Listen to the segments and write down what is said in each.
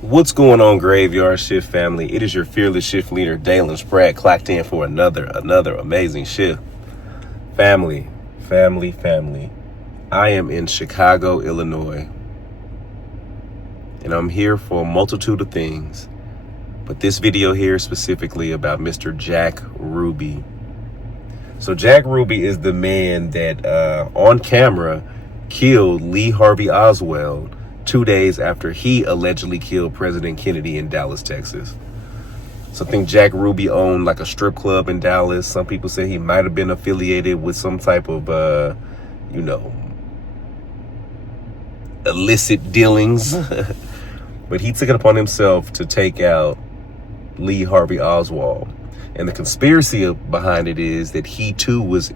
What's going on, Graveyard Shift family? It is your fearless shift leader, Dalen Spratt, clocked in for another amazing shift. Family. I am in Chicago, Illinois, and I'm here for a multitude of things. But this video here is specifically about Mr. Jack Ruby. So Jack Ruby is the man that on camera killed Lee Harvey Oswald 2 days after he allegedly killed President Kennedy in Dallas, Texas. So I think Jack Ruby owned like a strip club in Dallas. Some people say he might have been affiliated with some type of, illicit dealings. But he took it upon himself to take out Lee Harvey Oswald. And the conspiracy behind it is that he too was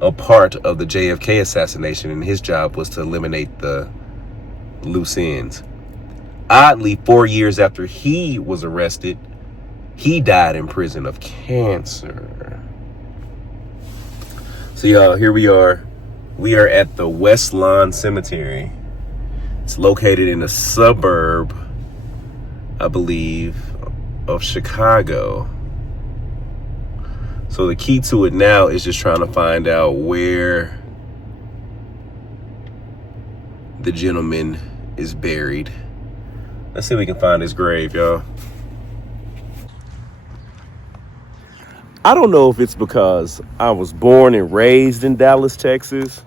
a part of the JFK assassination, and his job was to eliminate the loose ends. Oddly, 4 years after he was arrested, he died in prison of cancer. So y'all, here we are. We are at the West Lawn Cemetery. It's located in a suburb, I believe, of Chicago. So the key to it now is just trying to find out where the gentleman is buried. Let's see if we can find his grave, y'all. I don't know if it's because I was born and raised in Dallas, Texas,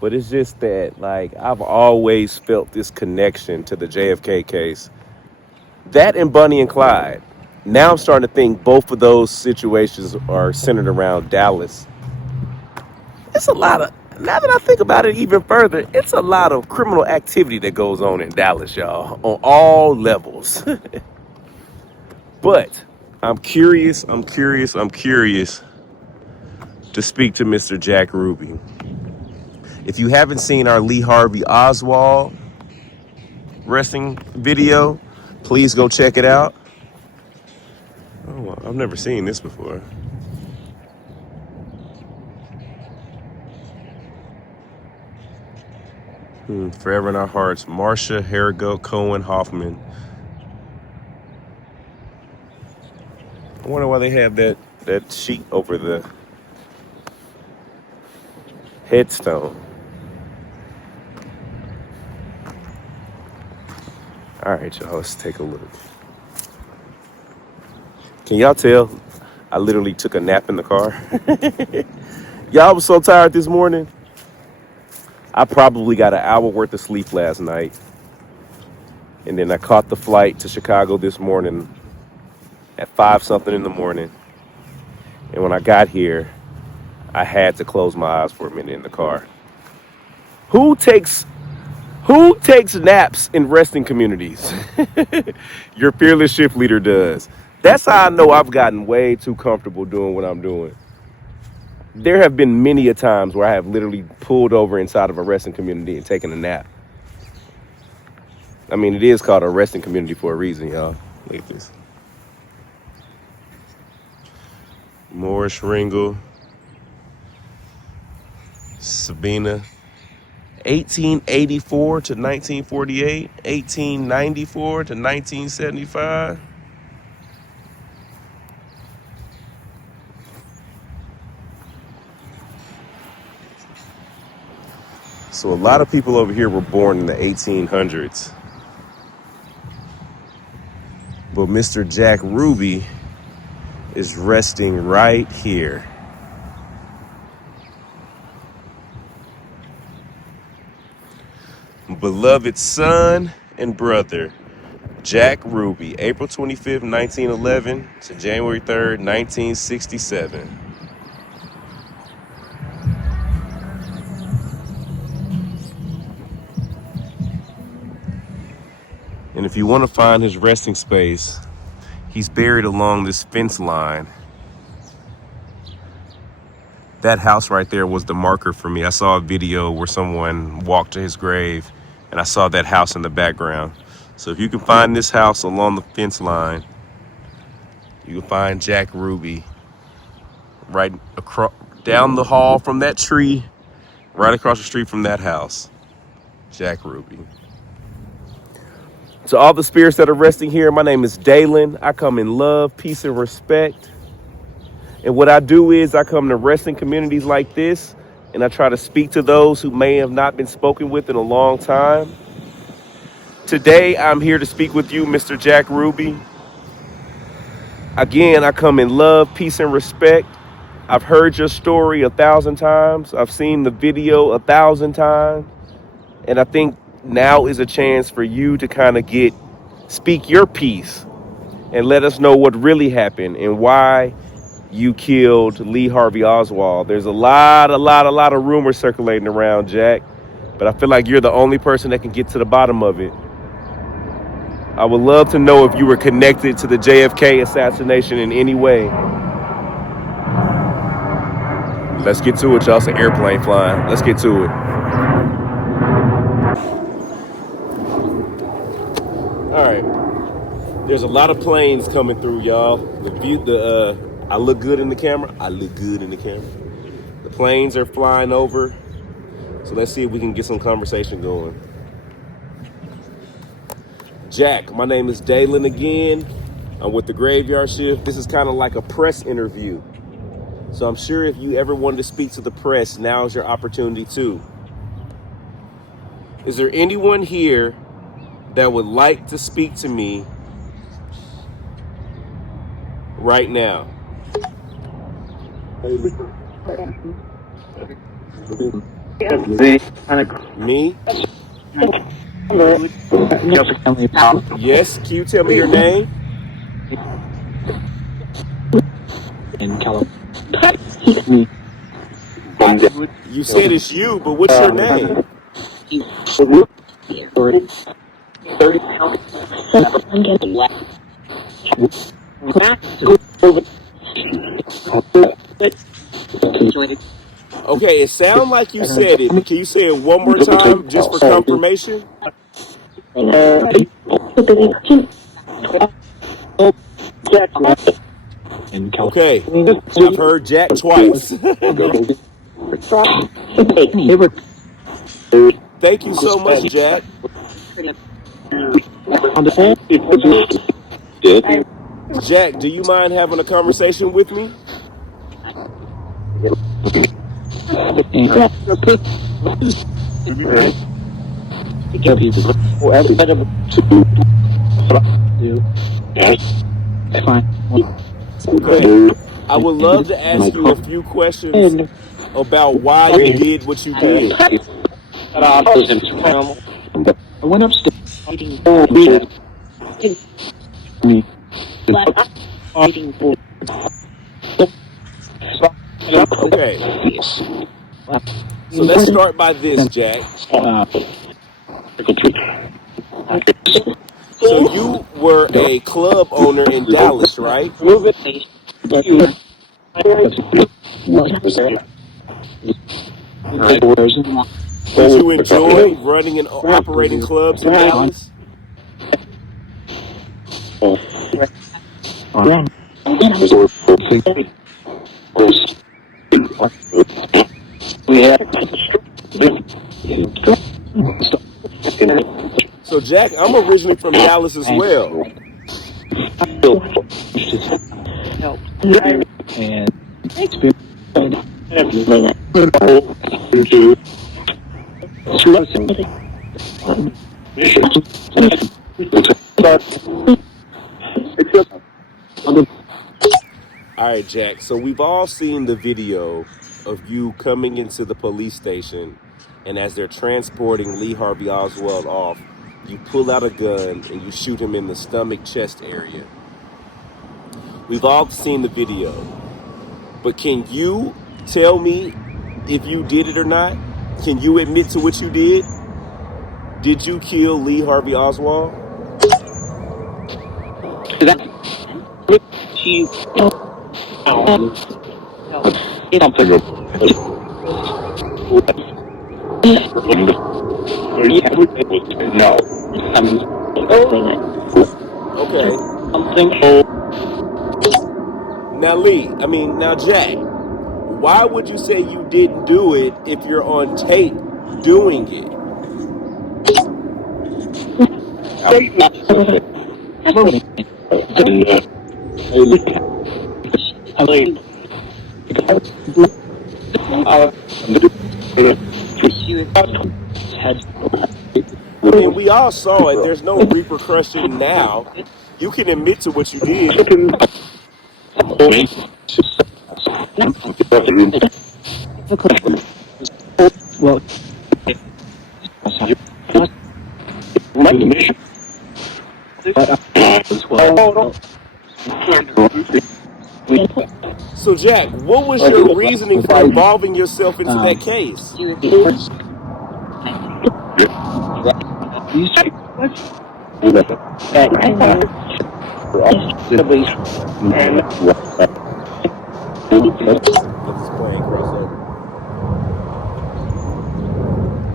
but it's just that, like, I've always felt this connection to the JFK case. That and Bunny and Clyde. Now I'm starting to think both of those situations are centered around Dallas. It's a lot of, now that I think about it even further, it's a lot of criminal activity that goes on in Dallas, y'all, on all levels. But I'm curious to speak to Mr. Jack Ruby. If you haven't seen our Lee Harvey Oswald resting video, please go check it out. Oh, I've never seen this before. Forever in our hearts, Marcia Harrigoat Cohen Hoffman. I wonder why they have that sheet over the headstone. All right, y'all, let's take a look. Can y'all tell I literally took a nap in the car? Y'all, was so tired this morning. I probably got an hour worth of sleep last night. And then I caught the flight to Chicago this morning at 5-something in the morning. And when I got here, I had to close my eyes for a minute in the car. Who takes naps in resting communities? Your fearless shift leader does. That's how I know I've gotten way too comfortable doing what I'm doing. There have been many a times where I have literally pulled over inside of a resting community and taken a nap. I mean, it is called a resting community for a reason, y'all. Look at this. Morris Ringel, Sabina, 1884 to 1948, 1894 to 1975. So a lot of people over here were born in the 1800s. But Mr. Jack Ruby is resting right here. Beloved son and brother, Jack Ruby, April 25th, 1911 to January 3rd, 1967. And if you want to find his resting space, he's buried along this fence line. That house right there was the marker for me. I saw a video where someone walked to his grave, and I saw that house in the background. So if you can find this house along the fence line, you can find Jack Ruby right across, down the hall from that tree, right across the street from that house. Jack Ruby. To all the spirits that are resting here, my name is Dalen. I come in love, peace, and respect. And what I do is I come to resting communities like this, and I try to speak to those who may have not been spoken with in a long time. Today, I'm here to speak with you, Mr. Jack Ruby. Again, I come in love, peace, and respect. I've heard your story 1,000 times. I've seen the video 1,000 times. And I think now is a chance for you to kind of speak your piece and let us know what really happened and why you killed Lee Harvey Oswald. There's a lot of rumors circulating around, Jack, but I feel like you're the only person that can get to the bottom of it. I would love to know if you were connected to the JFK assassination in any way. Let's get to it, y'all. It's an airplane flying. Let's get to it. All right. There's a lot of planes coming through, y'all. I look good in the camera. I look good in the camera. The planes are flying over. So let's see if we can get some conversation going. Jack, my name is Dalen again. I'm with the Graveyard Shift. This is kind of like a press interview. So I'm sure if you ever wanted to speak to the press, now's your opportunity too. Is there anyone here that would like to speak to me right now? Me? Yes, can you tell me your name? You said it's you, but what's your name? Okay, it sounds like you said it, but can you say it one more time just for confirmation? Okay, I've heard Jack twice. Thank you so much, Jack. Jack, do you mind having a conversation with me? Okay. I would love to ask you a few questions about why you did what you did. I went upstairs. Okay. So let's start by this, Jack. So you were a club owner in Dallas, right? Did you enjoy running and operating clubs in Dallas? So Jack, I'm originally from Dallas as well. All right, Jack. So we've all seen the video of you coming into the police station, and as they're transporting Lee Harvey Oswald off, you pull out a gun and you shoot him in the stomach chest area. We've all seen the video, but can you tell me if you did it or not? Can you admit to what you did? Did you kill Lee Harvey Oswald? Okay. Now Jack, why would you say you didn't do it if you're on tape doing it? And we all saw it. There's no repercussion now. You can admit to what you did. Well, So, Jack, what was your reasoning for involving yourself into that case?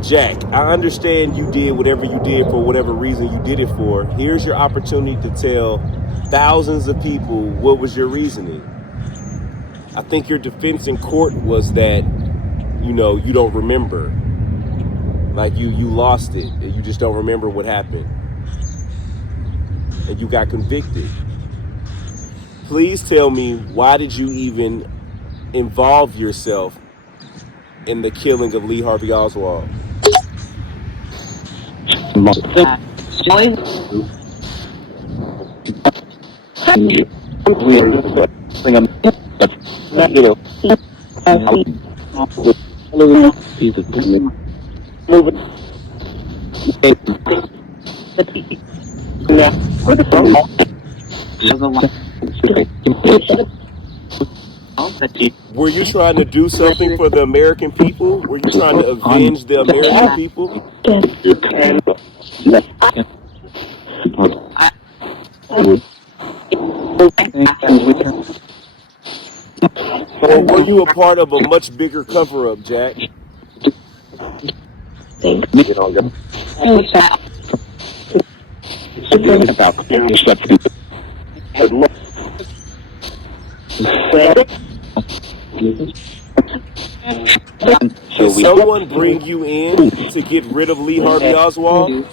Jack, I understand you did whatever you did for whatever reason you did it for. Here's your opportunity to tell thousands of people what was your reasoning. I think your defense in court was that, you don't remember. Like you lost it and you just don't remember what happened. And you got convicted. Please tell me, why did you even involve yourself in the killing of Lee Harvey Oswald? Were you trying to do something for the American people? Were you trying to avenge the American people? Or were you a part of a much bigger cover-up, Jack? Did someone bring you in to get rid of Lee Harvey Oswald?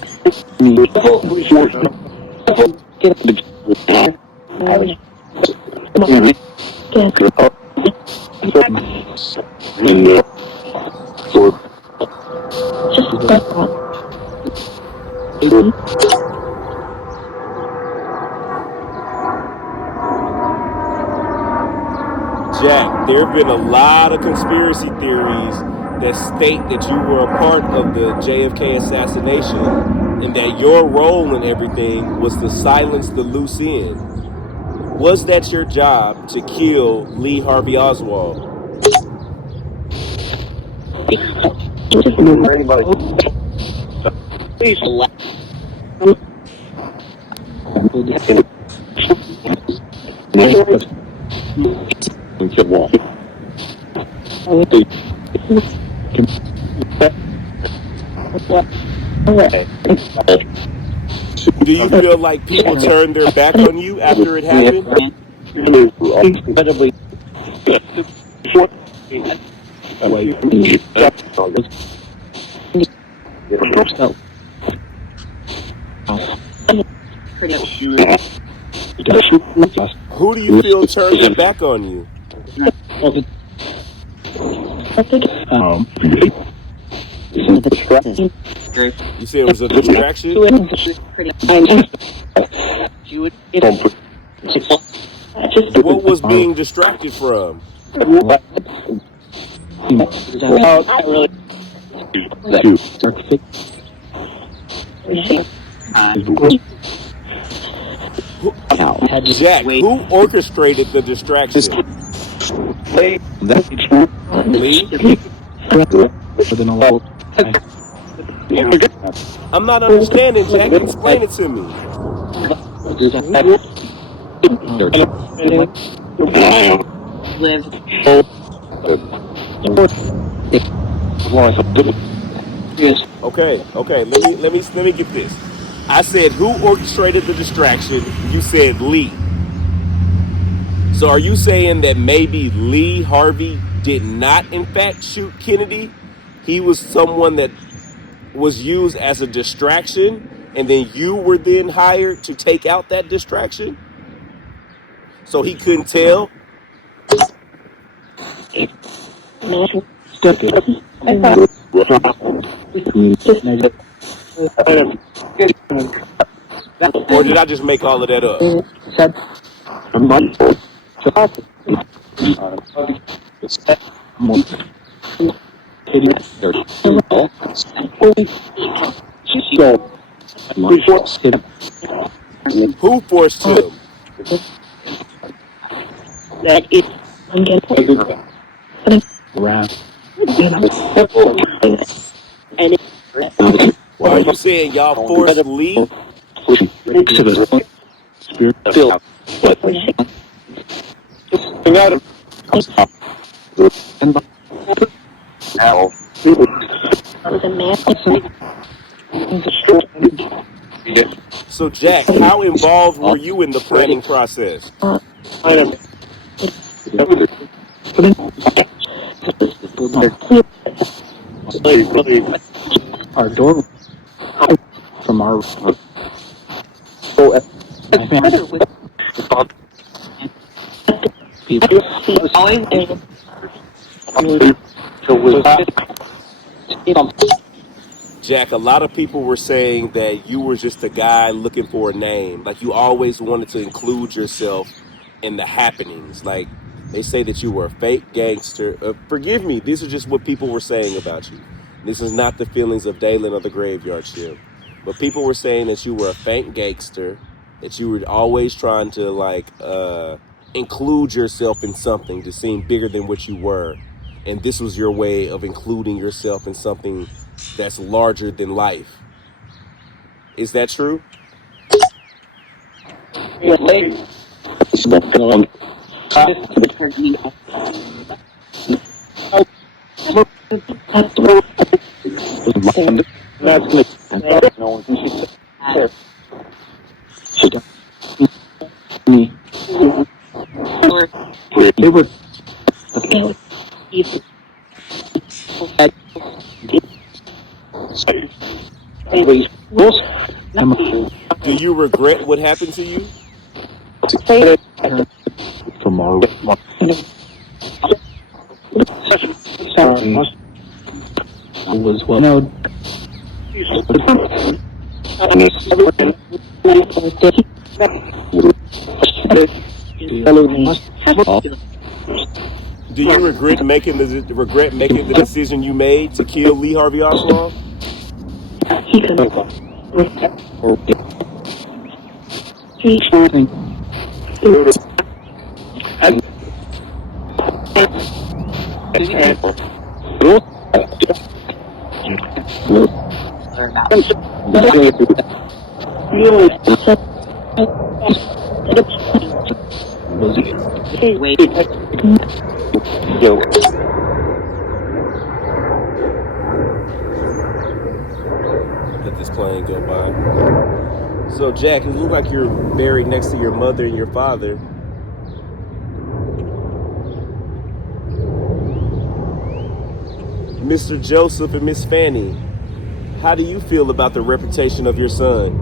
Jack, there have been a lot of conspiracy theories that state that you were a part of the JFK assassination and that your role in everything was to silence the loose end. Was that your job, to kill Lee Harvey Oswald? Do you feel like people turned their back on you after it happened? Who do you feel turned their back on you? You said it was a distraction? What was being distracted from? Jack, who orchestrated the distraction? Lee? I'm not understanding, Jack. Explain it to me. Okay. Let me get this. I said, who orchestrated the distraction? You said Lee. So are you saying that maybe Lee Harvey did not, in fact, shoot Kennedy? He was someone that was used as a distraction And then you were then hired to take out that distraction? So he couldn't tell? Or did I just make all of that up? Who forced him? Are you saying y'all forced Lee? So Jack, how involved were you in the planning process? Our door from our Jack, a lot of people were saying that you were just a guy looking for a name. Like you always wanted to include yourself in the happenings. Like they say that you were a fake gangster. Forgive me, these are just what people were saying about you. This is not the feelings of Dalen or the Graveyard Shift. But people were saying that you were a fake gangster, that you were always trying to include yourself in something to seem bigger than what you were. And this was your way of including yourself in something that's larger than life. Is that true? Do you regret what happened to you? Was well known. Do you regret making the decision you made to kill Lee Harvey Oswald? Let this plane go by. So Jack, it looks like you're buried next to your mother and your father. Mr. Joseph and Miss Fanny, how do you feel about the reputation of your son?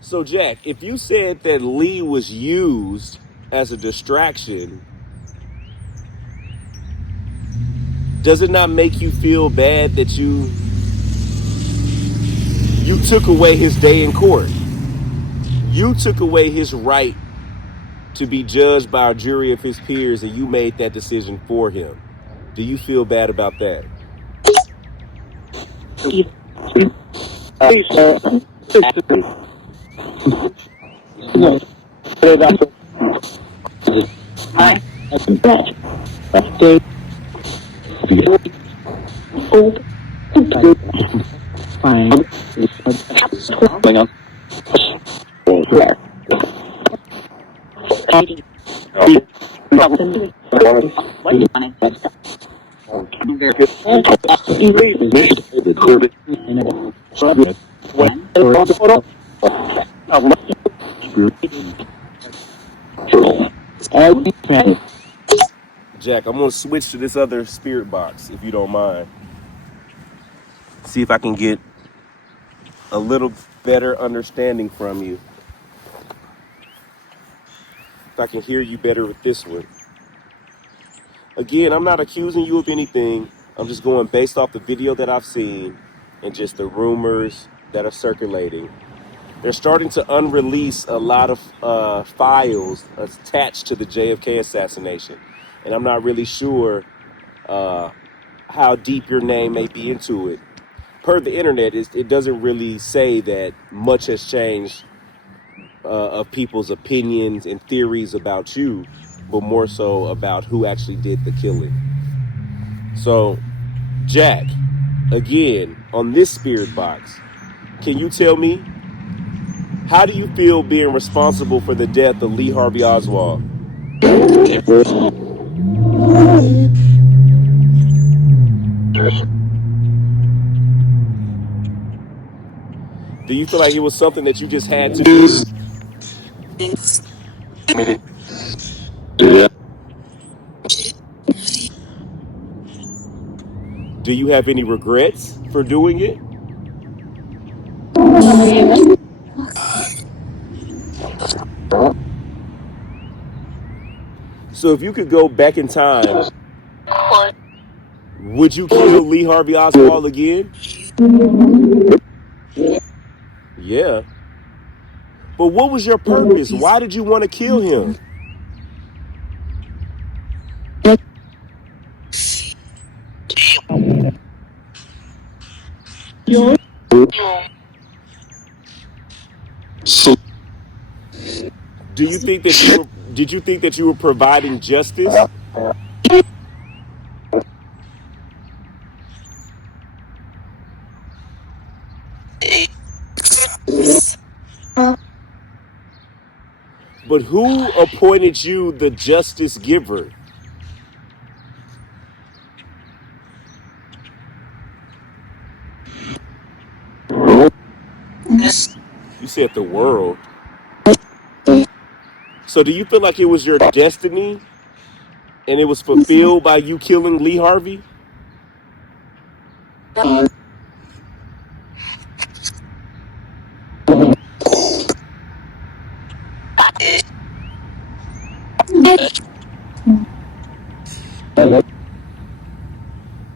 So Jack, if you said that Lee was used as a distraction, does it not make you feel bad that you took away his day in court? You took away his right to be judged by a jury of his peers, and you made that decision for him. Do you feel bad about that? No. Jack, I'm gonna switch to this other spirit box if you don't mind. See if I can get a little better understanding from you. If I can hear you better with this one. Again, I'm not accusing you of anything. I'm just going based off the video that I've seen and just the rumors that are circulating. They're starting to unrelease a lot of files attached to the JFK assassination. And I'm not really sure how deep your name may be into it. Per the internet, it doesn't really say that much has changed of people's opinions and theories about you, but more so about who actually did the killing. So, Jack, again, on this spirit box, can you tell me, how do you feel being responsible for the death of Lee Harvey Oswald? Do you feel like it was something that you just had to do? Do you have any regrets for doing it? So if you could go back in time, would you kill Lee Harvey Oswald again? Yeah. But what was your purpose? Why did you want to kill him? Do you think that did you think that you were providing justice? But who appointed you the justice giver? You said the world. So do you feel like it was your destiny and it was fulfilled by you killing Lee Harvey?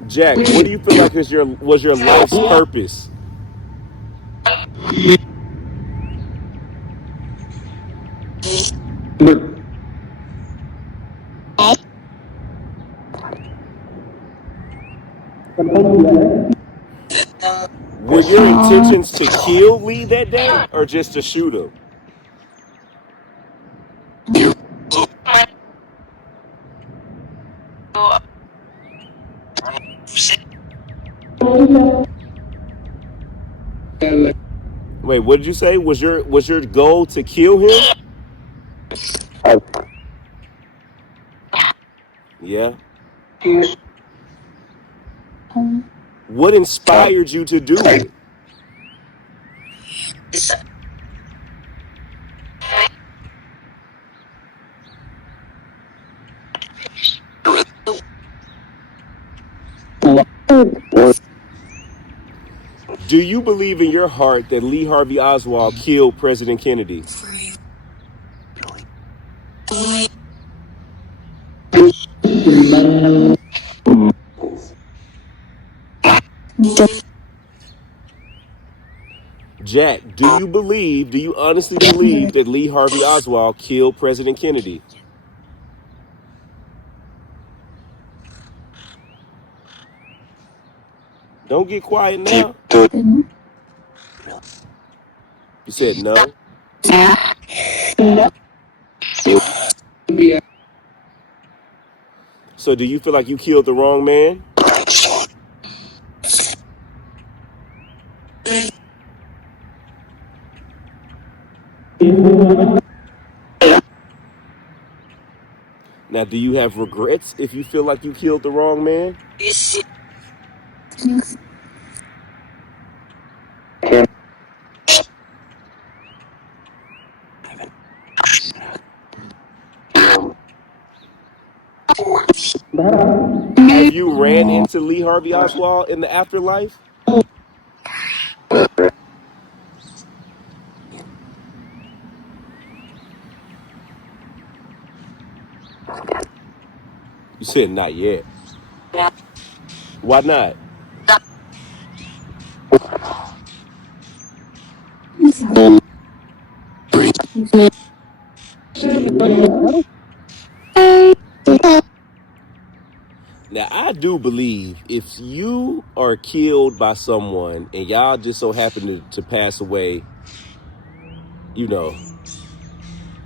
Jack, what do you feel like was your life's purpose? Were your intentions to kill Lee that day or just to shoot him? Wait, what did you say? Was your goal to kill him? Yeah. What inspired you to do it? Do you believe in your heart that Lee Harvey Oswald killed President Kennedy? Jack, do you honestly believe that Lee Harvey Oswald killed President Kennedy? Don't get quiet now. You said no? So do you feel like you killed the wrong man? Now, do you have regrets if you feel like you killed the wrong man? Have you ran into Lee Harvey Oswald in the afterlife? You said not yet. Why not? Now, I do believe if you are killed by someone and y'all just so happen to pass away, you know,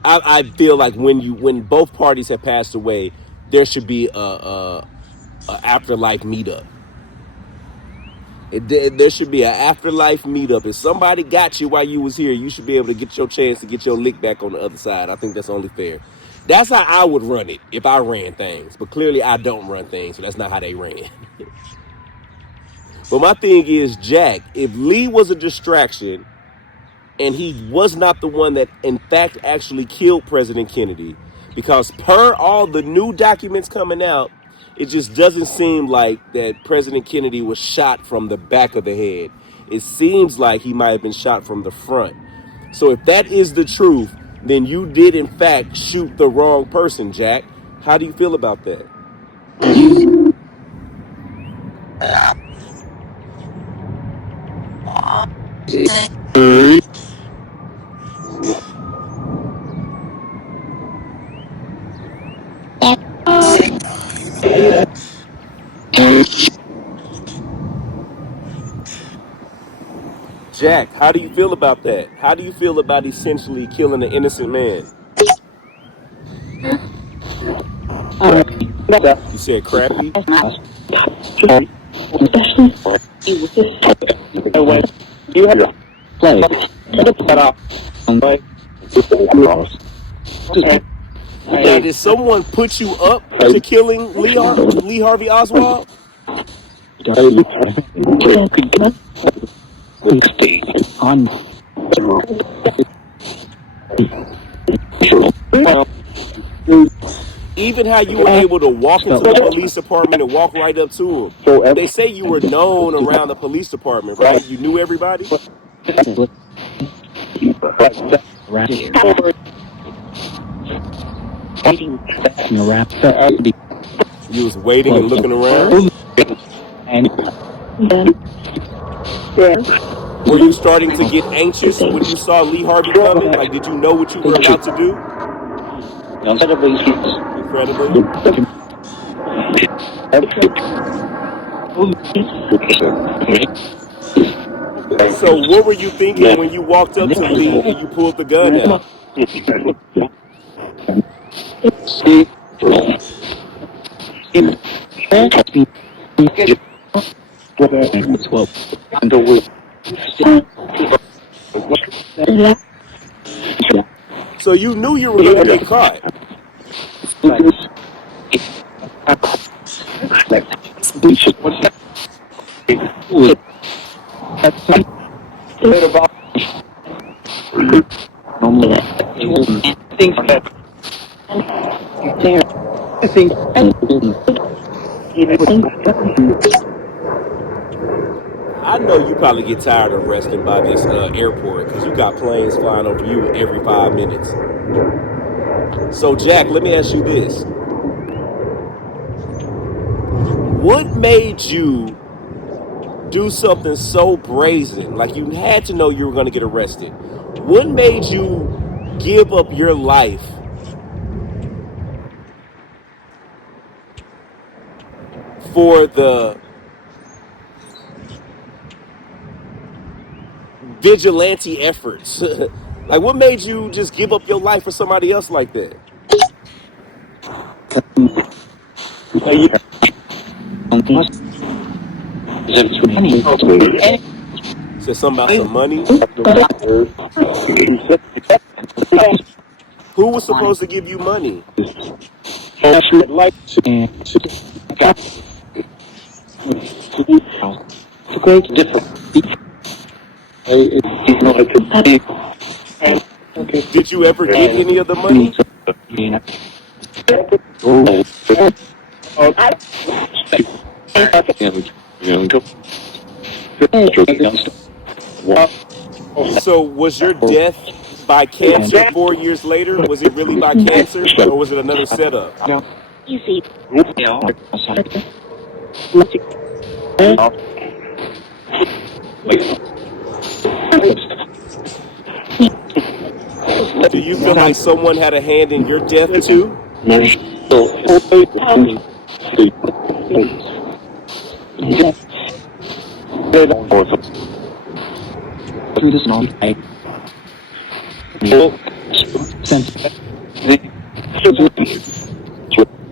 I feel like when both parties have passed away, there should be a afterlife meetup. There should be an afterlife meetup. If somebody got you while you was here, you should be able to get your chance to get your lick back on the other side. I think that's only fair. That's how I would run it if I ran things. But clearly I don't run things, so that's not how they ran. But my thing is, Jack, if Lee was a distraction and he was not the one that in fact actually killed President Kennedy, because per all the new documents coming out, it just doesn't seem like that President Kennedy was shot from the back of the head. It seems like he might have been shot from the front. So if that is the truth, then you did in fact shoot the wrong person, Jack. How do you feel about that? Jack, how do you feel about that? How do you feel about essentially killing an innocent man? You said crappy? Now, did someone put you up to killing Lee Harvey Oswald? Even how you were able to walk into the police department and walk right up to him. They say you were known around the police department, right? You knew everybody? You was waiting and looking around? Were you starting to get anxious when you saw Lee Harvey coming? Like, did you know what you were about to do? Incredibly. So what were you thinking when you walked up to Lee and you pulled the gun out? So you knew you were going to get caught. I know you probably get tired of resting by this airport because you got planes flying over you every 5 minutes. So, Jack, let me ask you this. What made you do something so brazen? Like, you had to know you were going to get arrested. What made you give up your life for the vigilante efforts? Like, what made you just give up your life for somebody else like that? Said something about some money. Who was supposed to give you money? Did you ever get any of the money? So was your death by cancer 4 years later? Was it really by cancer, or was it another setup? Do you feel like someone had a hand in your death too? Through this knowledge,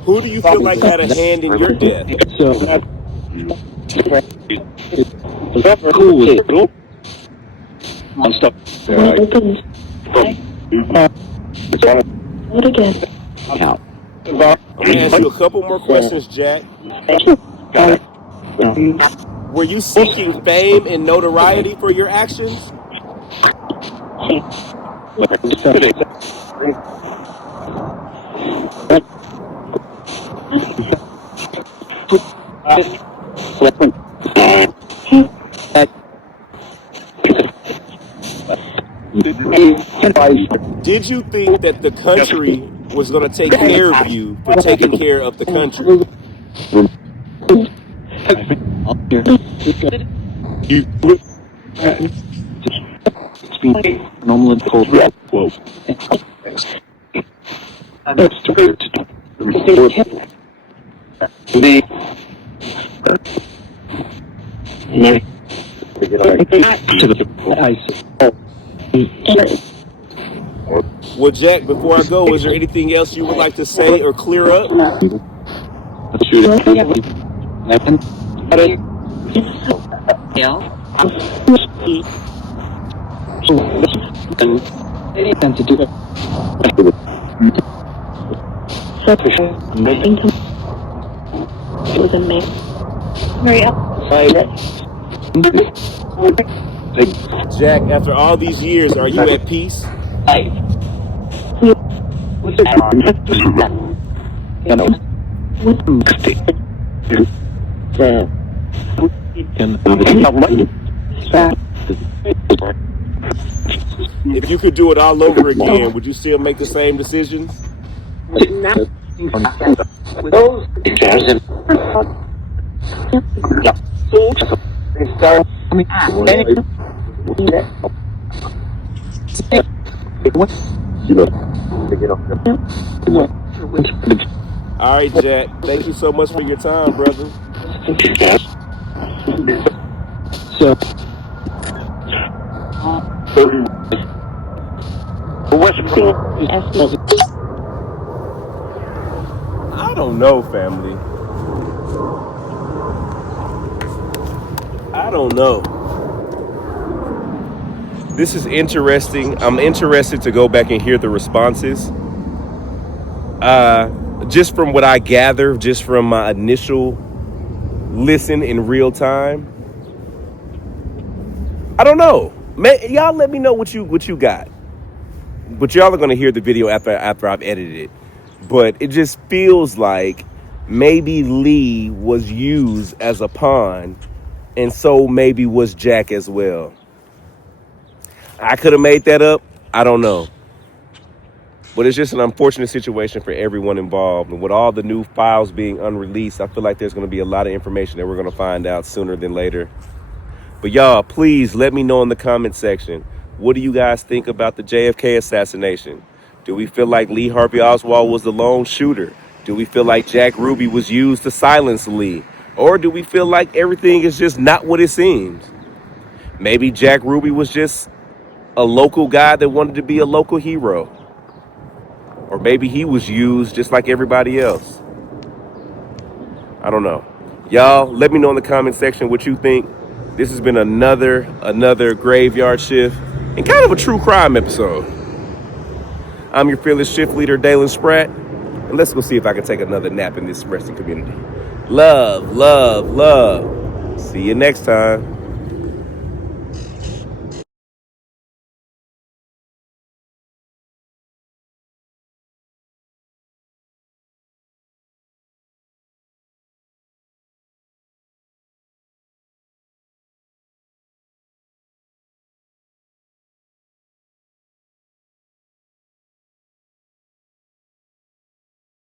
Who do you feel like had a hand in your death? I'm gonna ask you a couple more questions, Jack. Were you seeking fame and notoriety for your actions? Did you think that the country was going to take care of you for taking care of the country? Well, Jack, before I go, is there anything else you would like to say or clear up? Jack, after all these years, are you at peace? If you could do it all over again, would you still make the same decisions? All right, Jack. Thank you so much for your time, brother. I don't know, family. I don't know. This is interesting. I'm interested to go back and hear the responses. Just from what I gather, just from my initial listen in real time, I don't know. Man, y'all let me know what you got. But y'all are gonna hear the video after I've edited it. But it just feels like maybe Lee was used as a pawn, and so maybe was Jack as well. I could have made that up. I don't know. But it's just an unfortunate situation for everyone involved. And with all the new files being unreleased, I feel like there's going to be a lot of information that we're going to find out sooner than later. But y'all, please let me know in the comment section. What do you guys think about the JFK assassination? Do we feel like Lee Harvey Oswald was the lone shooter? Do we feel like Jack Ruby was used to silence Lee? Or do we feel like everything is just not what it seems? Maybe Jack Ruby was just a local guy that wanted to be a local hero. Or maybe he was used just like everybody else. I don't know. Y'all, let me know in the comment section what you think. This has been another graveyard shift and kind of a true crime episode. I'm your fearless shift leader, Dalen Spratt. And let's go see if I can take another nap in this resting community. Love, love, love. See you next time.